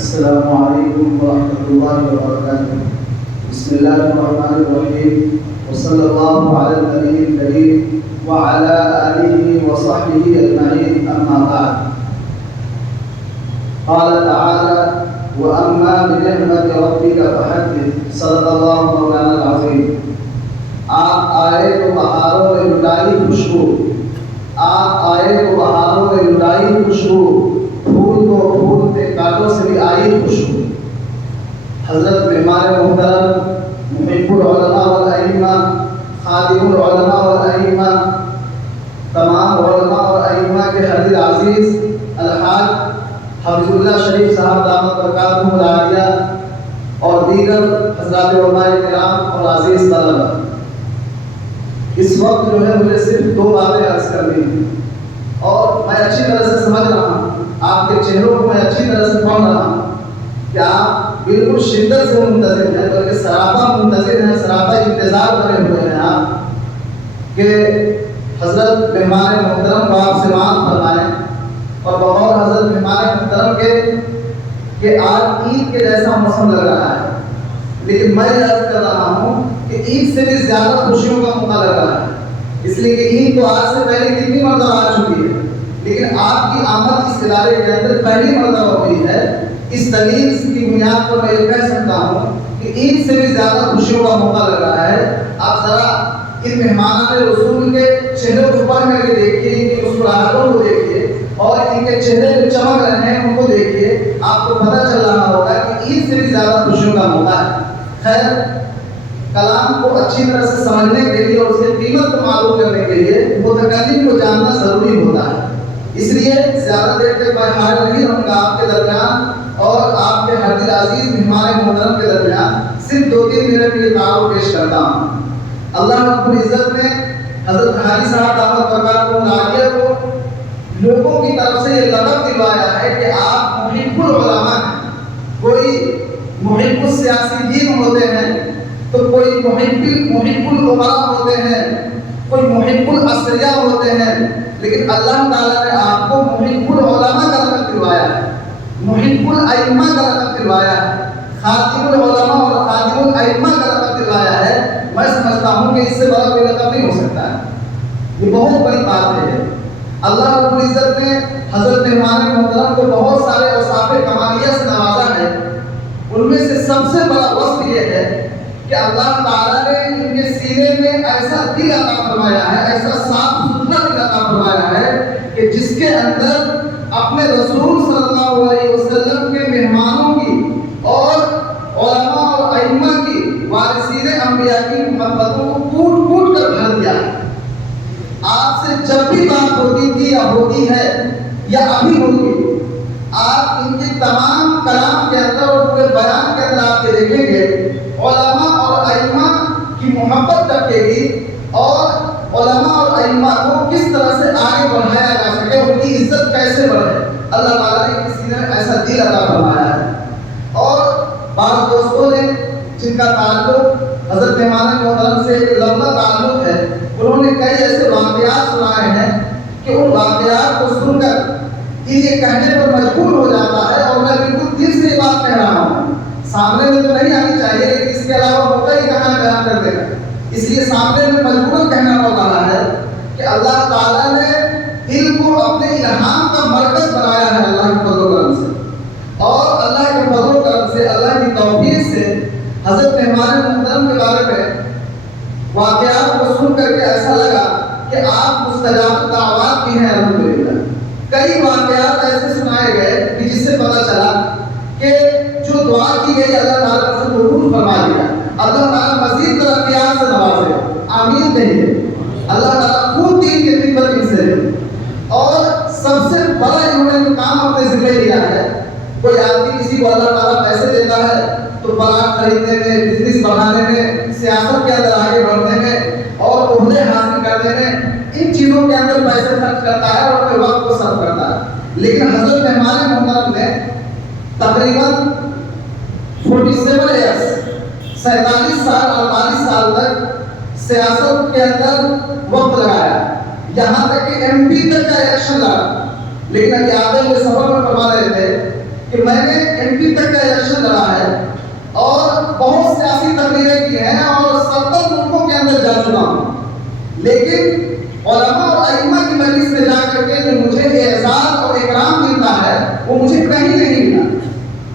السلام علیکم ورحمۃ اللہ وبرکاتہ۔ بسم اللہ الرحمن الرحیم، وصلی اللہ علی النبی الکریم وعلی آلہ وصحبہ اجمعین، اما بعد۔ قال تعالی: وَأَمَّا بِنِعْمَةِ رَبِّكَ فَحَدِّثْ۔ صدق اللہ مولانا العظیم۔ آپ آئے تو بہاروں میں لٹائی خوشبو، آپ آئے تو بہاروں میں لٹائی خوشبو، پھول کو پھول تھے کانٹوں سے بھی آئی خوشبو۔ حضرت مہمان محترم، محب العلماء والائمہ، خادم العلماء والائمہ، تمام علماء اور ائمہ کے حضرت عزیز الحاج حفظ اللہ شریف صاحب دامت برکاتہم العالیہ، اور دیگر حضرات علماء کرام اور عزیز طلبہ، اس وقت جو ہے مجھے صرف دو باتیں عرض کرنی ہیں، اور میں اچھی طرح سے سمجھ رہا ہوں، آپ کے چہروں کو میں اچھی طرح سے پڑھ رہا ہوں کہ آپ بالکل شدت سے منتظر ہیں، بلکہ سراپا منتظر ہیں، سراپا انتظار کرے ہوئے ہیں آپ کہ حضرت مہمان محترم کو آپ سے معاف فرمائیں، اور بغور حضرت مہمان محترم کے کہ آج عید کے جیسا موسم لگ رہا ہے، لیکن میں عرض کر رہا ہوں کہ عید سے بھی زیادہ خوشیوں کا موقع لگ رہا ہے، اس لیے کہ عید تو آج سے پہلے کتنی مرتبہ آ چکی ہے، لیکن آپ کی آمد اس ادارے کے اندر پہلی مرتبہ ہوئی ہے۔ اس دلیل کی بنیاد پر میں یہ کہہ سکتا ہوں کہ عید سے بھی زیادہ خوشیوں کا موقع لگ رہا ہے۔ آپ ذرا ان مہمانان رسول کے چہروں کو پڑھ کر کے دیکھیے، ان کی مسکراہٹوں کو دیکھیے، اور ان کے چہرے جو چمک رہے ہیں ان کو دیکھیے، آپ کو پتہ چل رہا ہوگا کہ عید سے بھی زیادہ خوشیوں کا موقع ہے۔ خیر، کلام کو اچھی طرح سے سمجھنے کے لیے اور اس کی قیمت کو معلوم کرنے کے لیے متکلم کو جاننا ضروری ہوتا ہے، اس لیے زیادہ دیر تک میں حاضر نہیں رہوں گا آپ کے درمیان اور آپ کے حضرت عزیز مہمان محترم کے درمیان، صرف 2-3 منٹ کے تعارف پیش کرتا ہوں۔ اللہ رب العزت نے حضرت حاجی صاحب دامت برکاتہم العالیہ کو لوگوں کی طرف سے یہ لقب دلوایا ہے کہ آپ محب العلماء ہیں۔ کوئی محب السیاسیین ہوتے ہیں، تو کوئی محب العمراء ہوتے ہیں، کوئی محب الاثریاء ہوتے ہیں، لیکن اللہ تعالیٰ نے آپ کو محب العلماء کا لقب دلوایا ہے، محب الائمہ کا لقب دلوایا ہے، خادم العلماء اور خادم الائمہ کا لقب دلوایا ہے۔ میں سمجھتا ہوں کہ اس سے بڑا کوئی لقب نہیں ہو سکتا ہے، یہ بہت بڑی بات ہے۔ اللہ رب العزت نے حضرت مہمان محترم کو بہت سارے اوصاف کمالیہ سے نوازا ہے، ان میں سے سب سے بڑا وصف یہ ہے کہ اللہ تعالیٰ نے ان کے سینے میں ایسا دل عطا فرمایا ہے، ایسا صاف ستھرا دل عطا فرمایا ہے کہ جس کے اندر اپنے رسول صلی اللہ علیہ وسلم کے مہمانوں کی اور علماء اور ائمہ کی، وارثین انبیاء کی محبتوں کو کوٹ کوٹ کر بھر دیا ہے۔ آپ سے جب بھی بات ہوتی تھی یا ہوتی ہے یا ابھی ہوگی، آپ ان کی تمام کلام کے اندر اور پورے بیان کے اندر آپ کے دیکھیں گے علماء اور ائمہ کی محبت ٹپکے گی، اور علماء اور ائمہ کو کس طرح سے آگے بڑھایا جا سکے، ان کی عزت کیسے بڑھے، اللہ تعالیٰ نے کسی نے ایسا دل عطا فرمایا ہے۔ اور بعض دوستوں نے جن کا تعلق حضرت مہمان محترم سے ایک لمبا تعلق ہے، انہوں نے کئی ایسے واقعات سنائے ہیں کہ ان واقعات کو سن کر یہ کہنے پر مجبور ہو جاتا ہے، اور میں بالکل دل سے یہ بات کہہ رہا ہوں، سامنے میں تو نہیں آنی چاہیے لیکن اس کے علاوہ ہوتا ہی کہاں بیان کر دے گا، اس لیے سامنے میں مجبور کہنا پڑ رہا ہے کہ اللہ تعالیٰ نے دل کو اپنے الہام کا مرکز بنایا ہے اللہ کے فضل و کرم سے، اور اللہ کے فضل و کرم سے، اللہ کی توفیق سے حضرت مہمان محترم کے بارے میں واقعات کو سن کر کے ایسا لگا کہ آپ مستجاب دعوات کی ہیں الحمدللہ۔ کئی واقعات ایسے سنائے گئے کہ جس سے پتہ چلا کہ جو دعا کی گئی اللہ تعالیٰ نے قبول فرما لیا، اللہ تعالیٰ مزید ترقیات سے نوازے، آمین کہیے۔ اللہ تعالیٰ خود دین کے خدمت ان سے لے، اور سب سے بڑا انہوں نے جو کام اپنے ذمہ لیا ہے، کوئی آدمی کسی کو اللہ تعالیٰ پیسے دیتا ہے تو پلاٹ خریدنے میں، بزنس بڑھانے میں، سیاست کے اندر آگے بڑھنے میں اور عہدے حاصل کرنے میں، ان چیزوں کے اندر پیسے خرچ کرتا ہے اور اپنے وقت کو صرف کرتا ہے، لیکن حضرت مہمان محترم نے تقریباً 47 ایئرس 47 سال 48 سال تک سیاست کے اندر وقت لگایا، یہاں تک کہ ایم پی تک کا الیکشن لڑا، لیکن ابھی آتے ہوئے سفر میں فرما رہے تھے کہ میں نے MP تک کا الیکشن لڑا ہے اور بہت سیاسی تقریریں کی ہیں اور 70 ملکوں کے اندر جا چکا ہوں، لیکن علماء اور ائمہ کی مجلس میں جا کر کے جو مجھے اعزاز اور اکرام ملتا ہے وہ مجھے کہیں نہیں ملا۔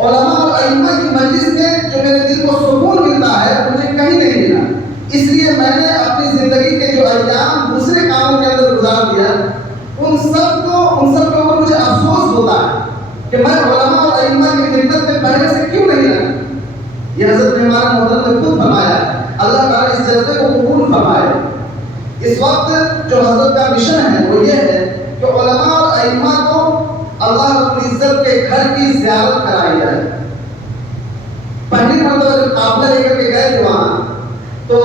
علماء اور ائمہ کی مجلس میں جو میرے دل کو سکون ملتا ہے وہ مجھے کہیں نہیں ملا۔ اس لیے میں نے اپنی زندگی کے جو ایام دوسرے کاموں کے اندر گزار دیا، ان سب کے اوپر مجھے افسوس ہوتا ہے کہ میں علماء اور ائمہ کی خدمت میں پہلے سے کیوں نہیں لگا۔ یہ حضرت ہمارے محترم نے خود فرمایا، اللہ تعالیٰ اس جذبے کو قبول فرمائے۔ اس وقت جو حضرت کا مشن ہے وہ یہ ہے کہ علماء اور ائمہ کو اللہ رب العزت کے گھر کی زیارت کرائی جائے۔ پہلی مرتبہ جب قافلہ لے کر کے گئے تھے وہاں تو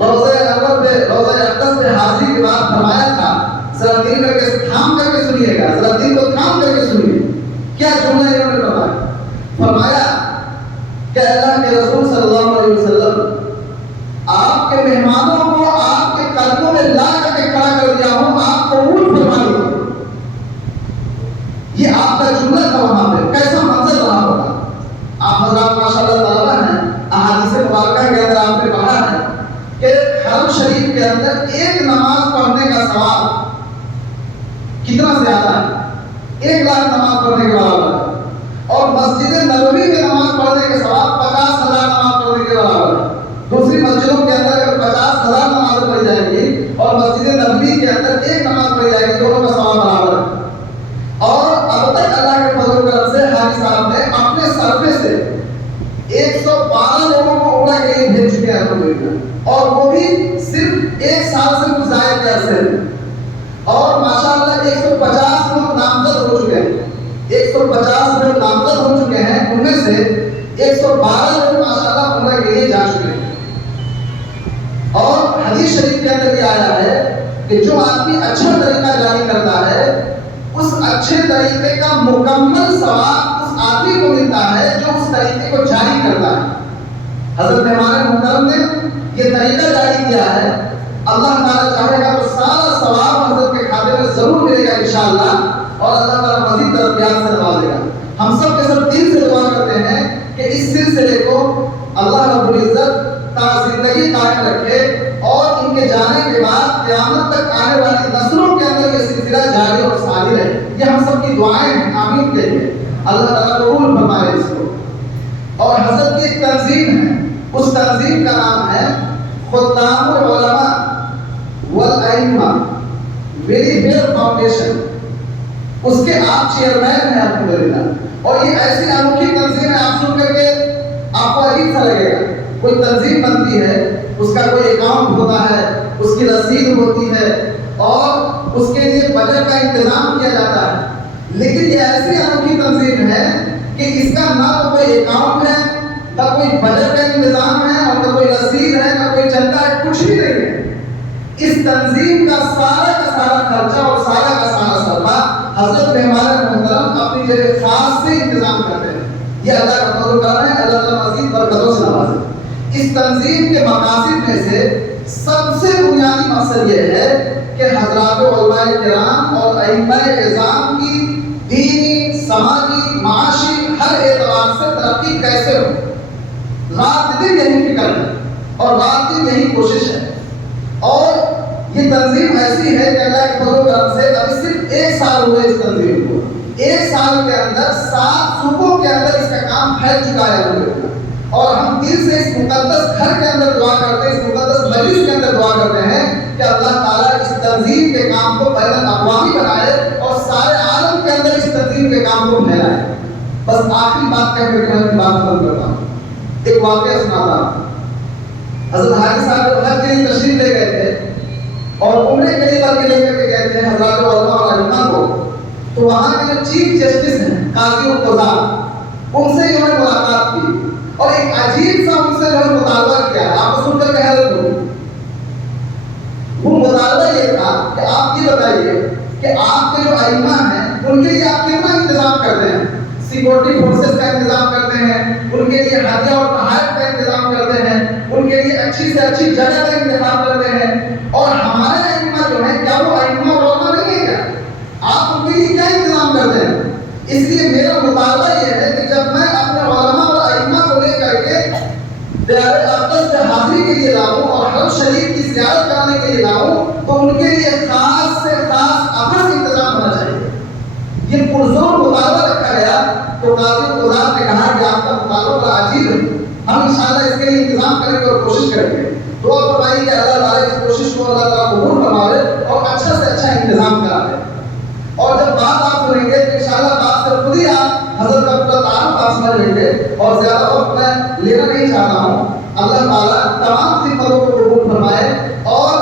روضہ انور پہ، روضہ اقدس پہ حاضری کے بعد فرمایا تھا، ذرا دل کر کے تھام کر کے سنیے گا، ذرا دل کو تھام کر کے سنیے۔ کیا جملہ انہوں نے فرمایا کہ اللہ کے رسول صلی اللہ علیہ وسلم آپ کے مہمانوں کو آپ کے قدموں میں لا کر کے کھڑا کر دیا ہوں، آپ قبول فرما لیجیے۔ یہ آپ کا جملہ تھا وہاں پہ، کیسا منظر رہا ہوگا۔ آپ حضرات ماشاءاللہ طلبہ ہیں، احادیث مبارکہ کے اندر آپ نے پڑھا ہے کہ حرم شریف کے اندر ایک نماز پڑھنے کا ثواب کتنا زیادہ ہے، 1 لاکھ نماز پڑھنے کے برابر ہے، اور مسجد نبوی میں نماز پڑھنے کے ثواب 50,000 نماز پڑھنے کے برابر ہے۔ دوسری مسجدوں کے اندر اگر 50,000 نماز پڑھی جائے گی اور مسجد نبوی کے اندر 1 نماز پڑھی جائے گی، دونوں کا ثواب برابر ہے۔ اور اب تک اللہ کے فضل و کرم سے حاجی صاحب نے اپنے صرفے سے 112 لوگوں کو عمرہ کے لیے بھیج چکے ہیں الحمدللہ، اور وہ بھی صرف 1 سال سے کچھ زائد کے عرصے میں، اور ماشاءاللہ 150 لوگ نامزد ہو چکے ہیں، 150 لوگ نامزد ہو چکے ہیں، ان میں سے 112 لوگ ماشاءاللہ عمرہ کے لیے جا چکے ہیں۔ اور حدیث شریف کے اندر یہ آیا ہے کہ جو آدمی اچھا طریقہ جاری کرتا ہے اس اچھے طریقے کا مکمل ثواب اس آدمی کو ملتا ہے جو اس طریقے کو جاری کرتا ہے۔ حضرت ہمارے محترم نے یہ طریقہ جاری کیا ہے، اللہ تعالیٰ چاہے گا تو سارا ثواب حضرت کے کھاتے میں ضرور ملے گا انشاءاللہ، اور اللہ تعالیٰ مزید ترقیات سے نوازے گا۔ ہم سب کے سب دل سے دعا کرتے ہیں کہ اس سلسلے کو اللہ رب العزت تا زندگی قائم رکھے، اور ان کے جانے کے بعد قیامت تک آنے والی نسلوں کے اندر یہ سلسلہ جاری اور ساری رہے۔ یہ ہم سب کی دعائیں ہیں، آمین کہیے، اللہ تعالیٰ قبول فرمائے اس کو۔ اور حضرت کی ایک تنظیم ہے، اس تنظیم کا نام ہے خدام العلماء والائمہ ویلفیئر فاؤنڈیشن، اس کے آپ چیئرمین ہیں الحمدللہ۔ اور یہ ایسی انوکھی تنظیم ہے، آپ سن کر کے آپ کو عجیب سا لگے گا۔ کوئی تنظیم بنتی ہے، اس کا کوئی اکاؤنٹ ہوتا ہے، اس کی رسید ہوتی ہے، اور اس کے لیے بجٹ کا انتظام کیا جاتا ہے، لیکن یہ ایسی انوکھی تنظیم ہے کہ اس کا نہ تو کوئی اکاؤنٹ ہے، نہ کوئی بجٹ کا انتظام ہے، اور نہ کوئی رسید ہے، نہ کوئی چندہ ہے، کچھ بھی نہیں ہے۔ اس تنظیم کا سارا خرچہ اور سارا سرما حضرت ہمارے محترم اپنی جگہ خاص سے انتظام کرتے ہیں۔ یہ اللہ کا فضل و کرم ہے، اللہ تعالیٰ مزید برکتوں سے نوازے۔ اس تنظیم کے مقاصد میں سے سب سے بنیادی مقصد یہ ہے کہ حضرات علماء کرام اور ائمہ اعظام کی دینی، سماجی، معاشی ہر اعتبار سے ترقی کیسے ہو، رات دن یہی فکر ہے اور رات دن یہی کوشش ہے۔ اور یہ تنظیم ایسی ہے کہ اللہ کے فضل و کرم سے ابھی صرف 1 سال ہوئے اس تنظیم کو، 1 سال کے اندر 7 صوبوں کے اندر اس کا کام پھیل چکا ہے الحمدللہ۔ اور ہم دل سے اس مقدس گھر کے اندر دعا کرتے ہیں، اس مقدس مجلس کے اندر دعا کرتے ہیں کہ اللہ تعالیٰ اس تنظیم کے کام کو بین الاقوامی بنائے اور سارے عالم کے اندر اس تنظیم کے کام کو پھیلائے۔ بس آخری بات کہہ کر کے میں اپنی بات ختم کرتا ہوں، ایک واقعہ سناتا ہوں۔ حضرت حاجی صاحب حج کے لیے تشریف لے گئے تھے اور عمرے کے لیے بلکہ لے کر کے گئے تھے حضرات علماء اور ائمہ کو، تو وہاں کے جو چیف جسٹس ہیں قاضی القضات، ان سے انہوں نے ملاقات کی اور ایک عجیب سا ان سے جو ہے مطالبہ کیا، آپ کو سن کر کے حیرت ہوگی۔ وہ مطالبہ یہ تھا کہ آپ یہ بتائیے کہ آپ کے جو ائمہ ہیں ان کے لیے آپ کتنا انتظام کرتے ہیں، سیکورٹی فورسز کا انتظام کرتے ہیں، ان کے لیے ہدیہ اور تحائف کا انتظام کرتے ہیں، ان کے لیے اچھی سے اچھی جگہ کا انتظام کرتے ہیں، اور ہمارے ائمہ جو ہیں کیا وہ ائمہ اور علماء نہیں ہے کیا؟ آپ ان کے لیے کیا انتظام کرتے ہیں؟ اس لیے میرا مطالبہ یہ تو قاضی گزار نے کہا کہ آپ کا مطالبہ بڑا عجیب ہے، ہم انشاءاللہ اس کے لیے انتظام کریں گے اور کوشش کریں گے. دعا فرمائی کہ اللہ تعالیٰ اس کوشش کو اللہ تعالیٰ قبول فرماوے اور اچھا سے اچھا انتظام کرا دے. اور جب بات آپ سنیں گے تو انشاءاللہ بات سے خود ہی آپ حضرت کا پورا تعارف آپ سمجھ لیں گے. اور زیادہ وقت میں لینا نہیں چاہتا ہوں. اللہ تعالیٰ تمام خدمتوں کو قبول فرمائے اور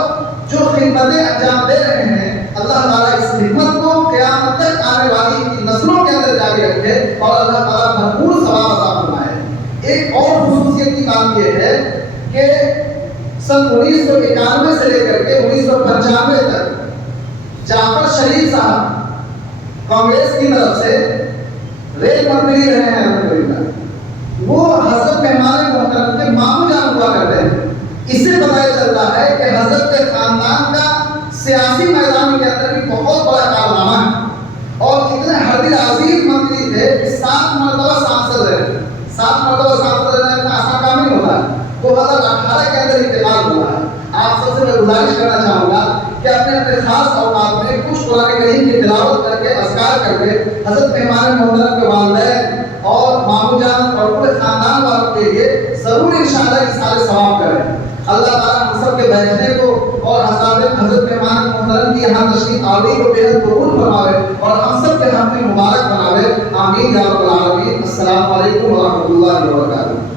جو خدمتیں انجام دے رہے ہیں اللہ تعالیٰ اس خدمت کو قیامت تک آنے والی نسلوں کے اندر جاری رکھے اور اللہ تعالیٰ بھرپور ثواب عطا فرمائے. ایک اور خصوصیت کی بات یہ ہے کہ سن 1991 سے لے کر کے 1995 تک جعفر شریف صاحب کانگریس کی طرف سے ریل منتری رہے ہیں الحمدللہ. وہ حضرت مہمان محترم کے ماموں جان ہوا کرتے ہیں. اس سے پتہ چلتا ہے کہ حضرت کے خاندان کا سیاسی میدان کے اندر بھی بہت بڑا کارنامہ ہے اور اتنے حدیث عزیز منتری تھے کہ 7 مرتبہ سانسد رہے. 7 مرتبہ سانسد رہنا اتنا آسان کام نہیں ہوتا ہے. 2018 کے اندر انتقال ہوا ہے. آپ سب سے میں گزارش کرنا چاہوں گا کہ اپنے اپنے خاص اوقات میں کچھ قرآن کریم کی تلاوت کر کے اذکار کر کے حضرت مہمان محترم کے والدین اور ماموں جان اور پورے خاندان والوں کے لیے ضرور انشاءاللہ یہ سارے ثواب کریں. اللہ تعالیٰ ہم سب کے بیٹھنے کو اور حضرت مہمان محترم کی یہاں تشریف آوری کو بے حد قبول فرماوے اور ہم سب کے ہم میں مبارک بناوے. آمین یا رب العالمین. السلام علیکم ورحمۃ اللہ وبرکاتہ.